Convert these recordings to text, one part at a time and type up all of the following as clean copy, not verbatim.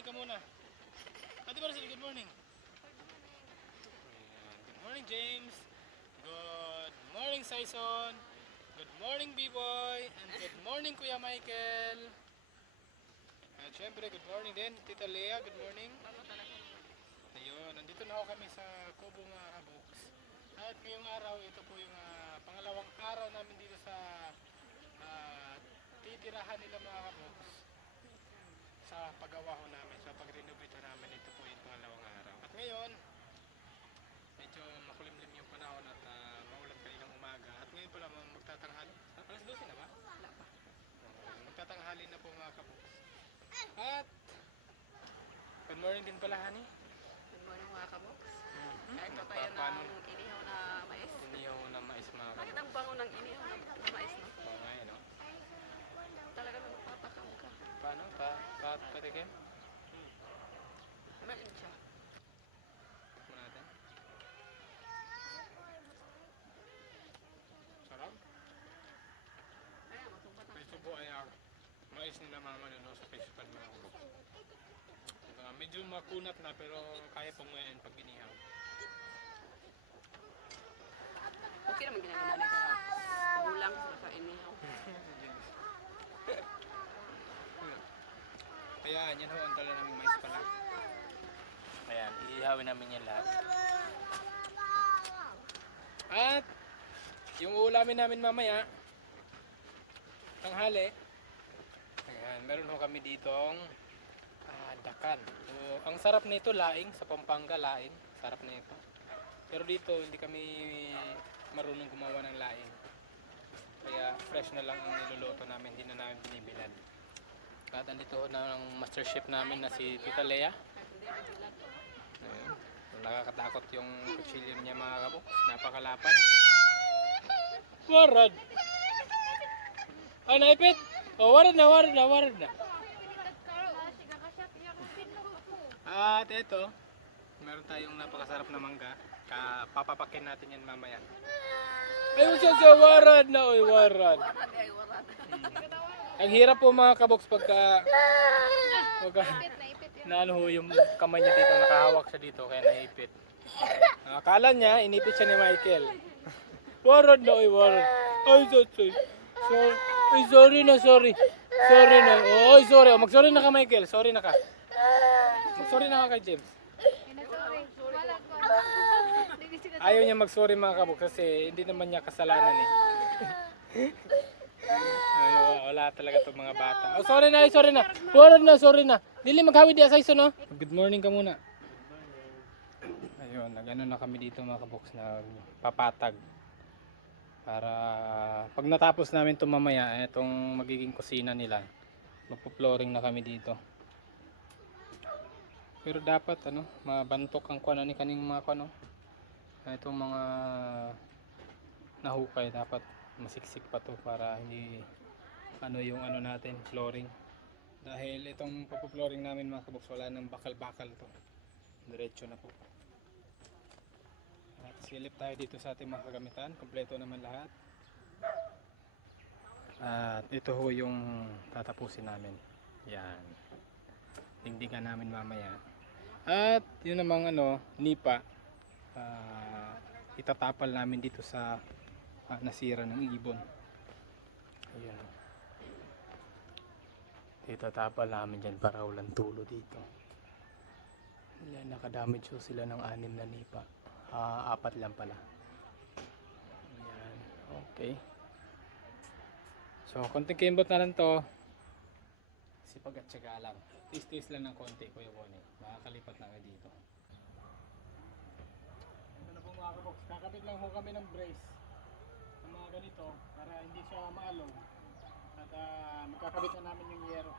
morning ka muna. Ate Maricel, good morning. Good morning, James. Good morning, Saison. Good morning, B-Boy. And good morning, Kuya Michael. At syempre, good morning din, Tita Lea. Good morning. Ayun, nandito na ako kami sa Kubo mga kaboks. At ngayong araw, ito po yung pangalawang araw namin dito sa titirahan nila mga kaboks. Sa paggawa ho namin, sa pag-renovate namin, ito po yung pangalawang araw. At ngayon, medyo makulimlim yung panahon at maulan kaninang umaga. At ngayon pala magtatanghali. Alas 12 na ba? Wala pa. Magtatanghali na po mga kaboks. At good morning din pala, honey. Good morning mga kaboks. Kain pa tayo ng inihaw na mais. Inihaw na mais mga Bakit kaboks. ang bango ng inihaw na mais, no? Oo nga eh, no? Talaga na napatakam ka. Paano? Patikim? Main siya. Tikman natin. Sarap. Kaya masumpat May subo ay mais nila mama no, sa festival mga kaboks. Medyo makunat na pero kaya pong ngayon pag inihaw. Okay naman ginagawa nito. Gulang sa inihaw. Ayan, yan ho ang dala namin mais pala. Ayan, iihawin namin yan lahat. At yung ulamin namin mamaya, tanghali. Ayan, meron ho kami ditong dakan. So, ang sarap nito laing, sa Pampanga laing, sarap nito. Pero dito hindi kami marunong gumawa ng laing. Kaya fresh na lang ang niluluto namin, hindi na namin binibilad. At andito na ang master chef namin na si Tita Lea. Ayun. Nakakatakot yung kutsilyo niya mga kaboks. Napakalapad. Warad! Ah, naipit! Oh, warad na. At ito, meron tayong napakasarap na mangga. Papapakin natin yan mamaya. Ayun siya, warad na. Oy, warad. Ang hirap po mga kaboks pagka naano ho yung kamay niya dito, nakahawak siya dito kaya naipit. Akala niya, inipit siya ni Michael. Warad na, oy, warad. Ay, sorry na. Sorry na. Oy, sorry. Mag-sorry na ka, Michael. Sorry na ka. Mag-sorry na ka kay James. Ayaw niya mag-sorry mga kaboks kasi hindi naman niya kasalanan eh. Wala talaga itong mga bata. Oh, sorry na. Sorry na. Dili maghawid di asay no. Good morning ka muna. Ayun, nagano na kami dito mga kaboks na papatag. Para pag natapos namin ito mamaya, itong magiging kusina nila. Magpo-flooring na kami dito. Pero dapat mabantok ang kuno ni kaning mga kuno. Itong mga nahukay dapat masiksik pa to para hindi yung natin flooring. Dahil itong papo-flooring namin mga kaboks wala nang bakal-bakal to. Diretso na po. At silip tayo dito sa ating mga kagamitan. Kompleto naman lahat. At ito ho yung tatapusin namin. Yan. Dingdigan namin mamaya. At yun namang nipa. Itatapal namin dito sa nasira ng ibon. Ayan. Itatapal namin dyan para walang tulo dito. Yan, nakadamage sila ng 6 na nipa. 4 lang pala. Ayan. Okay. So, konting kimbot na lang to. Sipag at syaga lang. Tis-tis lang ng konti, Kuya Bonnie. Makakalipat na kayo dito. Ito na po mga kaboks. Kakabit lang ho kami ng brace. Ng mga ganito para hindi siya maalaw. At magkakabit na namin yung yero.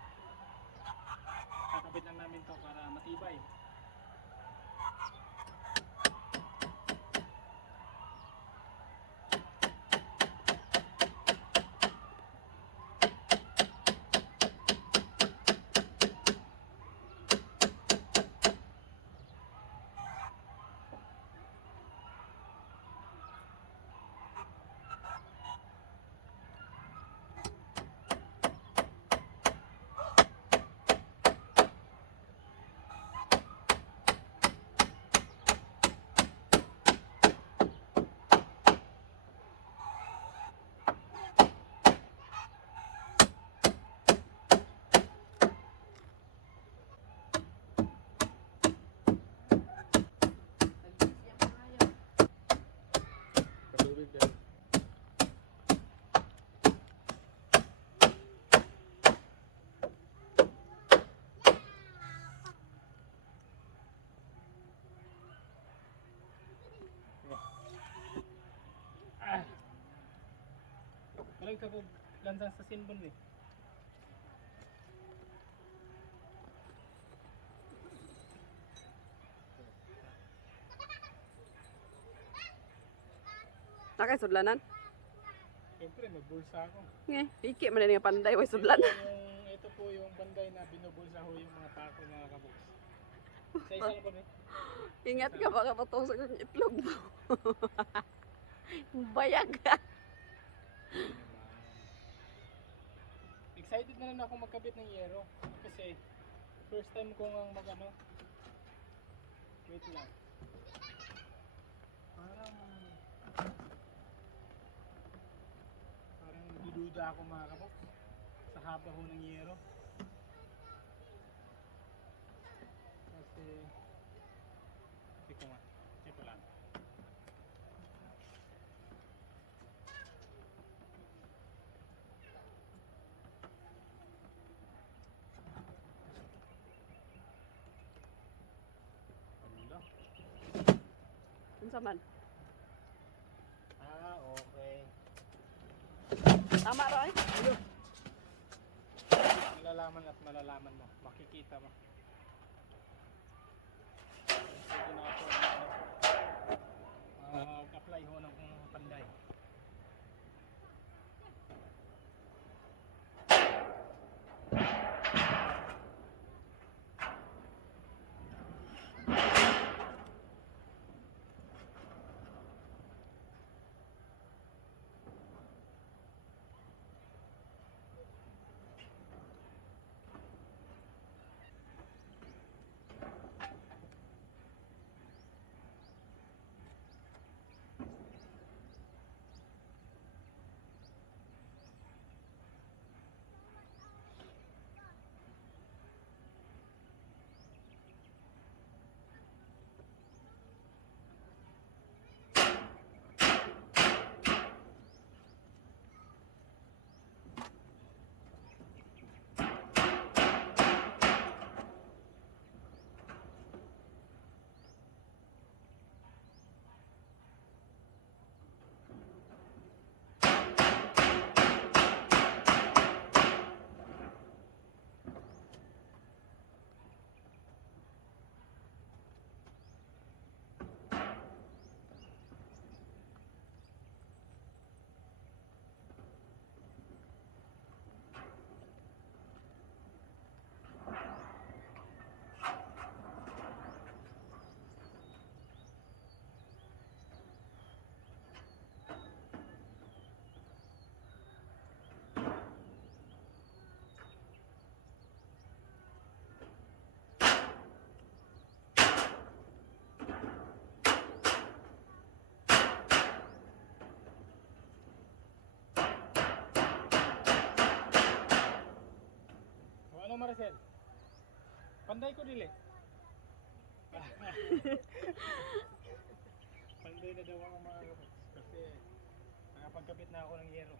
Kakabit lang namin to para matibay. Alam ka po, lansan sa sinbon eh. Nakay sudlanan. Siyempre, may bulsa ako. Nge, piki man nga panday way sudlan. Ito po yung banday na binubulsa ho yung mga tako mga kabuks. Sa isa lang po eh. Ingat ka baka matusok ang itlog mo. Bayag ka. Excited na rin ako magkabit ng yero. Kasi, first time ko nga mag-ano. Wait lang. Parang dududa ako mga kaboks. Sa haba ho ng yero. Kasi, check ko nga. Check ko lang. Ano? Unsa man? Okay. Tama ra eh. Malalaman at malalaman mo. Makikita mo. Pwede na ako apply ho ng panday. Ano Maricel? Panday ko dili. Panday na daw ako mga kaboks. Kasi nakapagkapit na ako ng yero.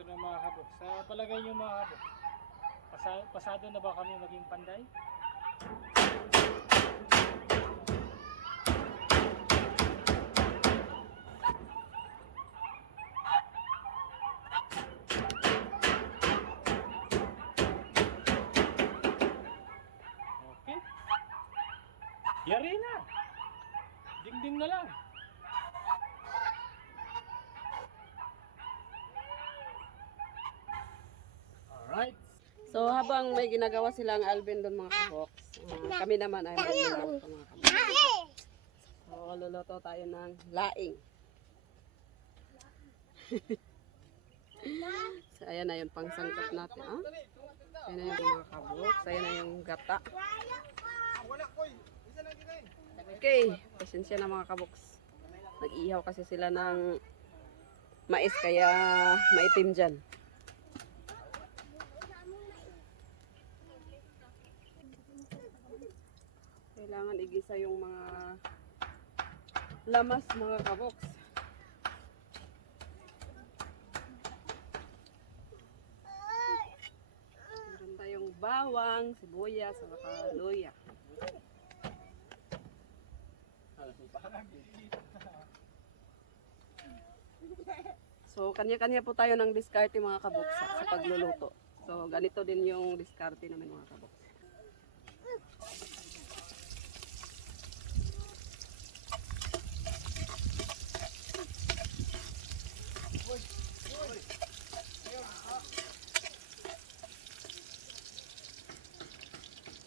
Ito na mga kaboks. Sa palagay nyo mga kaboks, pasado na ba kami maging panday? Okay. Yari na. Dingding na lang. Alright. So habang may ginagawa silang Alvin doon mga kabox, kami naman ay magluluto mga kabox. So luluto tayo ng laing. So ayan na yung pangsangkap natin. Ah? Ayan na yung mga kabox. Ayan na yung gata. Okay, pasensya na mga kabox. Nag-ihaw kasi sila ng mais kaya maitim dyan. Kailangan igisa yung mga lamas mga kabox. Meron tayong bawang, sibuyas, saka luya. So kanya-kanya po tayo ng diskarte mga kabox sa pagluluto. So ganito din yung diskarte namin mga kabox.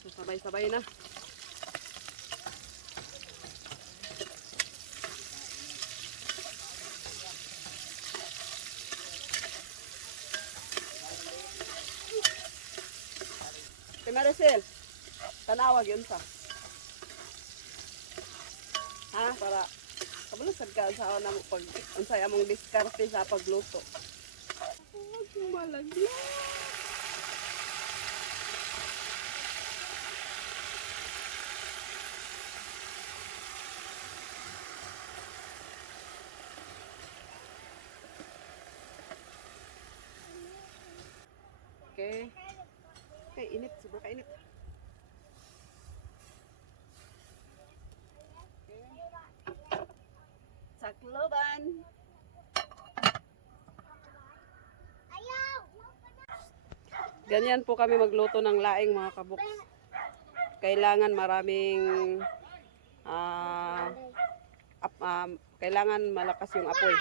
So sabay-sabay na. Kay Maricel, tanawag yun sa. Ha? Para kabulusad ka sa na mo pag unsay among diskarte sa pagluto. Malagla. Okay. Okay, init. Sobrang kainit. Okay. Sakloban. Ganyan po kami magluto ng laing mga kabox. Kailangan maraming kailangan malakas yung apoy.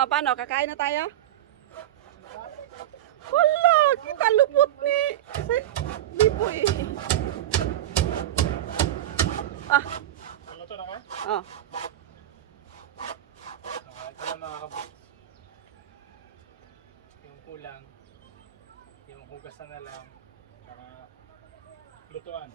Paano? Kakain na tayo? Wala! Kita lupot ni Lipo eh. Luto na ka? Oh. Ito lang mga kabox. Yung kulang, yung hugasan na lang, saka lutuan.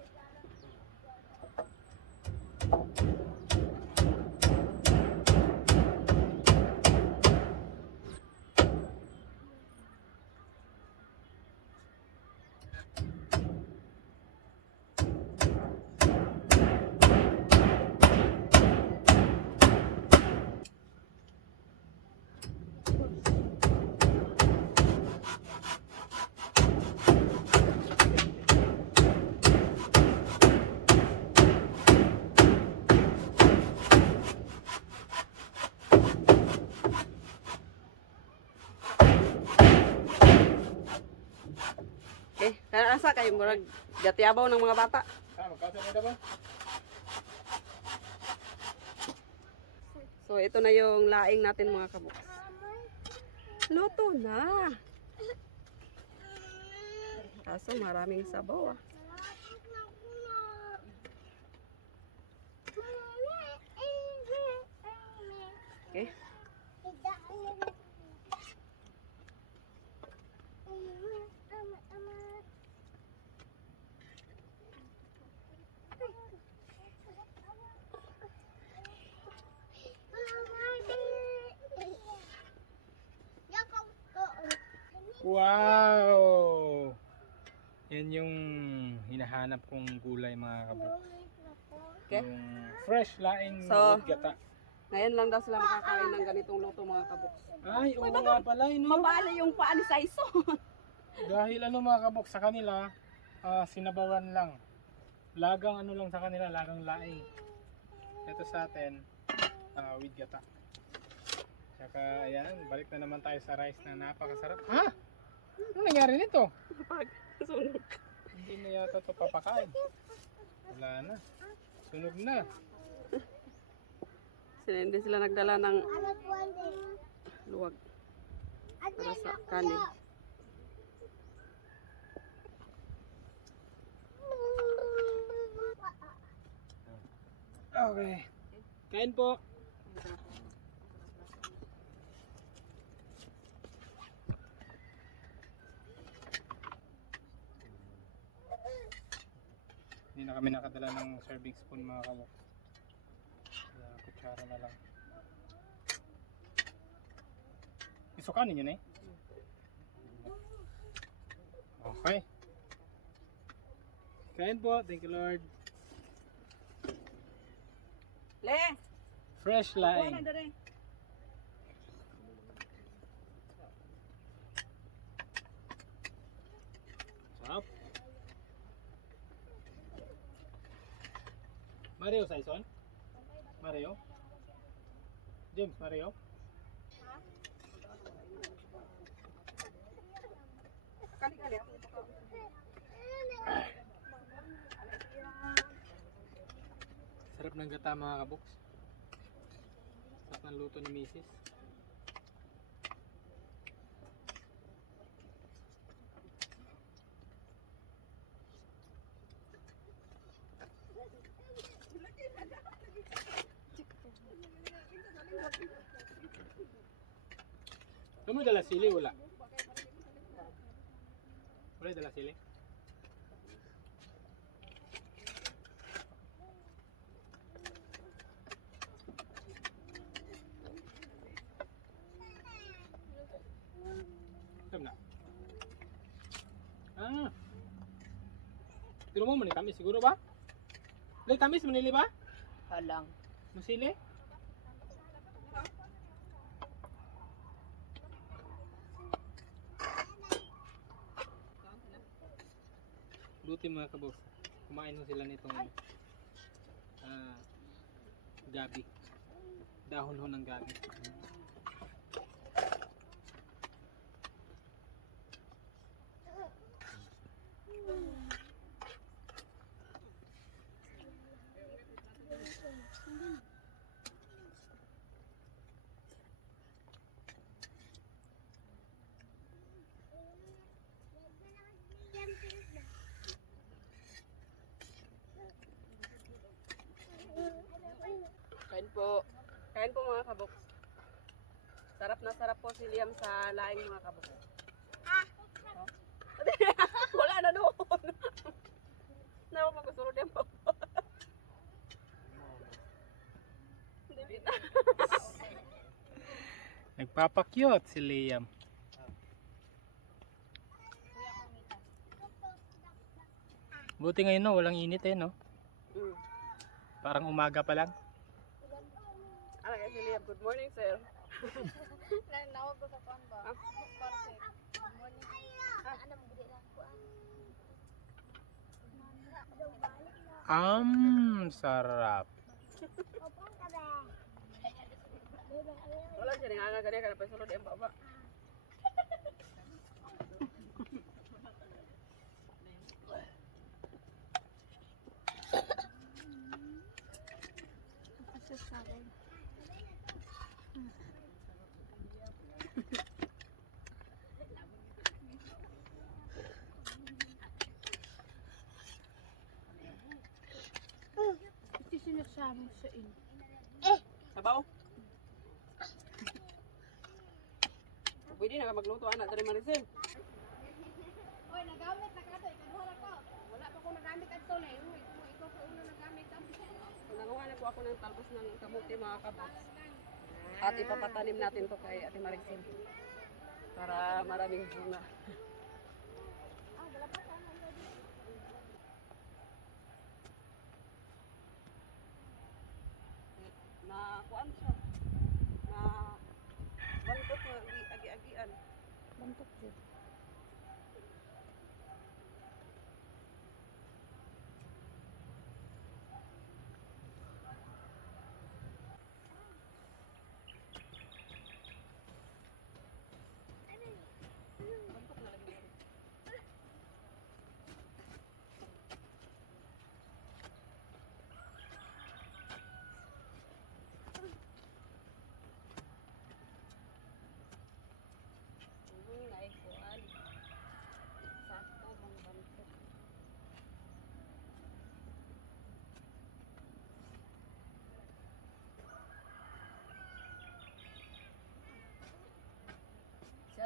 Okay, asa kayo murag gatiabaw ng mga bata. Magkasa na ba? So ito na yung laing natin mga kabox. Luto na. Kaso maraming sabaw ah. Okay. Wow! Yan yung hinahanap kong gulay mga kabox. Okay. Yung fresh laing So, with gata. Ngayon lang daw sila makakain ng ganitong luto mga kabox. Ay, oo nga pala. No? Mabali yung paa ni Saiso. Dahil ano mga kabox sa kanila, sinabawan lang. Lagang ano lang sa kanila, lagang laing. Ito sa atin, with gata. Saka ayan, balik na naman tayo sa rice na napakasarap. Ha? Ano nangyari nito? Pag sunog. Hindi na yata ito papakain. Wala na. Sunog na. Sila, hindi sila nagdala ng luwag para sa kanin. Okay. Kain po. Hindi na kami nakadala ng serving spoon mga kalok. Kaya kutsara na lang. Isukanin yun eh. Okay. Kain po. Thank you Lord. Le! Fresh Kuha na laing. dere. Sarap. Mario Saison? Mario? James, Mario? Kali-kali. Sarap ng gata mga kaboks. Sarap ng luto ni Mrs. Ano mo dala sili? Wala. Wala dala sili? Alam na. Ah. Tiro mo man tamis siguro ba? Lay tamis manili ba? Halang. Masili? Buti mga kabos. Kumain ho sila nitong gabi. Dahon ho ng gabi. Kain po. Kain po mga kabok. Sarap na sarap po si Liam sa laing mga kabok. Oh. Wala na doon. Nawa pa gusto din po. Hindi na. Nagpapakyot si Liam. Buti ngayon no, walang init eh no. Parang umaga pa lang. Ano kaya si Liam? Good morning sir. Nawag ko sa kuan ba? Para sa good morning. Ano mo gudi lang ko Sarap. Wala siya nga ganyan ka na pa sulod yung baba. Ito sinasama sa in. Sabaw. Pwede na ka magluto anak dari Maricel. Oy, nagamit na kato, ikaduha ko. Wala pa ko nagamit adto na. Ikaw pa una nagamit adto. Nanguha na po ako ng talbos ng kamuti mga kabok. At ipapatanim natin to kay Ate Maricel. Para maraming bunga. Na kuan siya. Na bantot nga agi-agian. Bantok jud. Bantot na lagi.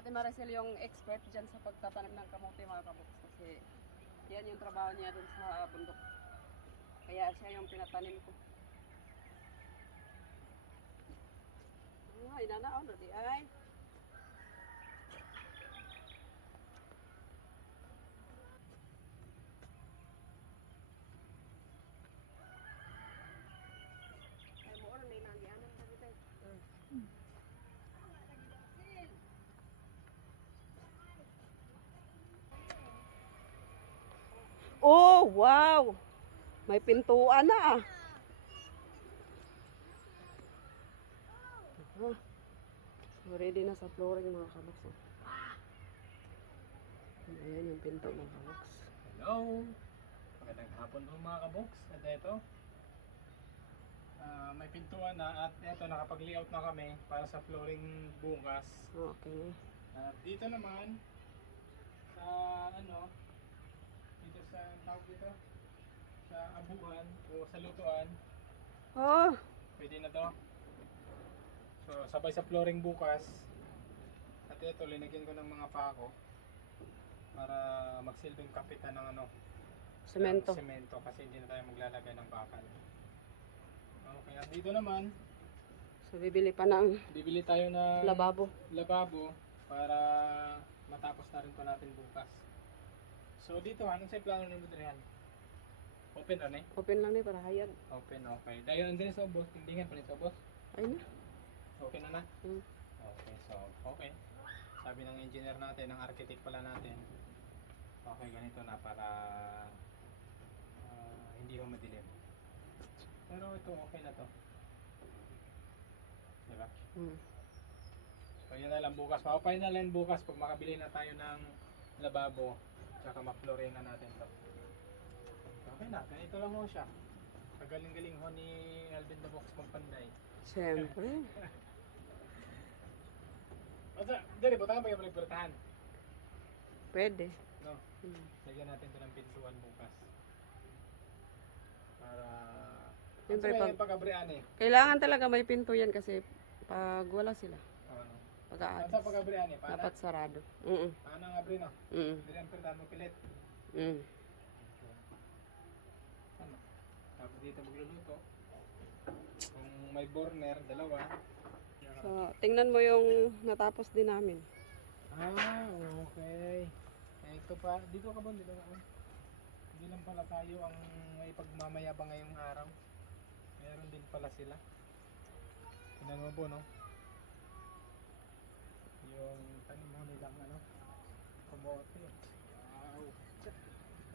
Ate Maricel yung expert dyan sa pagtatanim ng kamote mga kabox. Kasi yan yung trabaho niya dun sa bundok. Kaya siya yung pinatanim ko. Ay, nanao na di ay. Ay, mo oras may nandiyanan pa dito. Oh, wow! May pintuan na ah. Ah, so ready na sa flooring mga kabox. Oh. Ayan yung pinto mga kabox. Hello! Magandang hapon po mga kabox. At ito, may pintuan na at ito nakapag-layout na kami para sa flooring bukas. Okay. At dito naman, sa ano, dito sa tawag dito, sa abuhan o sa lutuan, Oh, pwede na to. So sabay sa flooring bukas. At ito, linagyan ko ng mga pako para magsilbing kapitan ng ano, semento. ng semento kasi hindi na tayo maglalagay ng bakal. Okay, at dito naman, So bibili pa ng bibili tayo ng lababo. lababo para matapos na rin po natin bukas. So dito, anong sa plano nyo dito yan? Open rin eh? Open lang ni para hayag. Open, okay. Dahil andun sa boss, tingdingan pa rin sa boss. Ay na. Okay na na? Hmm. Okay, so okay. Sabi ng engineer natin, ng architect pala natin, okay, ganito na para hindi ho madilim. Pero ito, okay na to. Diba? Hmm. So yun na lang bukas. Mapapay na lang bukas pag makabili na tayo ng lababo. Tsaka ma-flooring na natin to. Okay na, ganito lang ho siya. Kagaling-galing ho ni Alvin the Box Pampanday. Siyempre. Basta, dali, butangan pa yung palipertahan. Pwede. No? Hmm. Lagyan natin ito ng pintuan bukas. Para... Siyempre, Siyempre, pag- pag-abrian eh. Kailangan talaga may pinto yan kasi pag wala sila, Ano? pag-aalis, Sa pag-abrian eh. Paano? dapat sarado. Mm Paano ang abri no? mm Hindi rin pertahan mo pilit. mm. Ano? Tapos dito magluluto. Kung may burner, dalawa. So, tingnan mo yung natapos din namin. Ah, okay. Eh, ito pa, dito ka ba? Dito ka ba? Hindi lang pala tayo ang may pagmamayabang ngayong araw. Meron din pala sila. Tingnan mo po, no? Yung tanim mo nilang ano, kamote. Wow.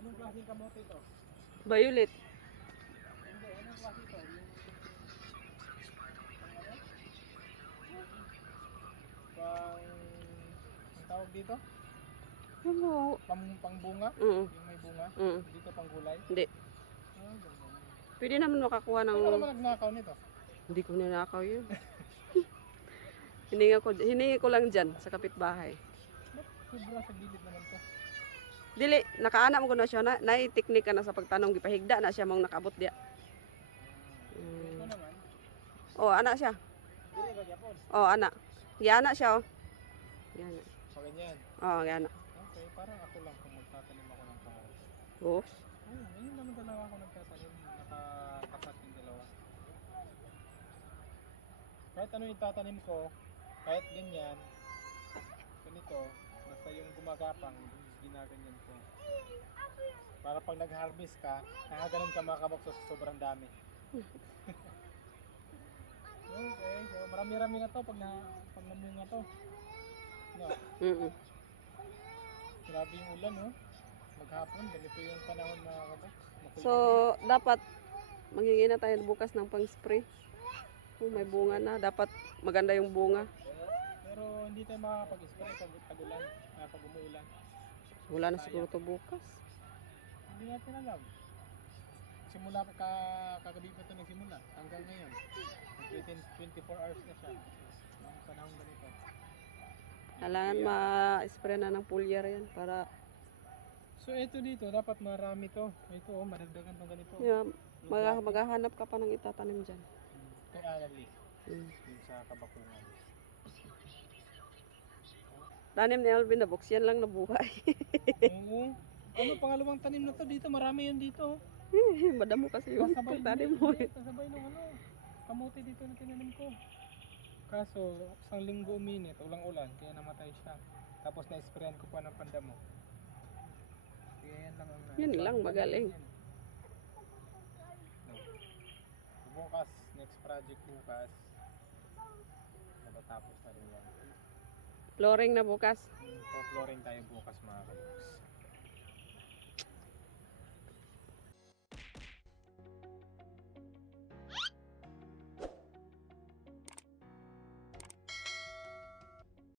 Anong klaseng kamote ito? Violet. Hindi, anong klase ito? Ang tawag dito? Oo. Pangbunga? Mm. Yung may bunga? Mm. Dito pang gulay? Hindi. Ah, ganun. Pwede naman makakuha ng... Ano naman nagnakaw nito? Hindi ko ninakaw yun. Hiningi ko lang dyan sa kapitbahay. Ba't sobra sa gilid naman to? Dili, nakaanam ko na siya na, teknika na sa pagtanong, gipahigda na siya mong nakabot diya. Ito naman, Oh, anak siya. dili ba yapon? Oh, anak. Giyana siya, oh. Giyana. So, ganyan. Oh, giyana. Okay, parang ako lang kung magtatanim ako ng kamote. Oh. Ayun naman dalawa ako nagtatanim, nakatapat yung dalawa. Kahit ano yung tatanim ko, kahit ganyan, ganito, basta yung gumagapang, ginaganyan ko. Para pag nag-harvest ka, nakaganon ka makabok sa sobrang dami. Okay, so marami-rami na to pag namunga to. No, Mm. grabe yung ulan, no? Maghapon, ganito yung panahon mga kabok. So, dapat maghingi na tayo bukas ng pang-spray. Kung may bunga na, dapat maganda yung bunga. Pero hindi tayo makakapag-spray pag tagulan, pag umuulan. Wala na siguro to bukas. Hindi natin alam. Simula pa kagabi pa ito nagsimula hanggang ngayon. 24 hours na siya. Ang panahon ganito. Kailangan ma-spray na ng foliar yan para So ito dito, dapat marami to. Ito, oh, madagdagan tong ganito. maghahanap ka pa ng itatanim dyan. Kay Annalie, Mm. yung sa Kabakungan. Tanim ni Alvin na box, yan lang nabuhay. Oo. Ano, pangalawang tanim na to dito. Marami yun dito. Madamo kasi yung Kasabay pagtanim mo. Kasabay nung ano. Kamote dito na tinanim ko. Kaso, isang linggo uminit, ulang-ulan, kaya namatay siya. Tapos na-sprayan ko pa ng pandamo. Kaya yan lang ang Yun lang, magaling. Bukas, next project bukas. Matatapos na rin yan. Flooring na bukas. So, flooring tayo bukas mga kaluks.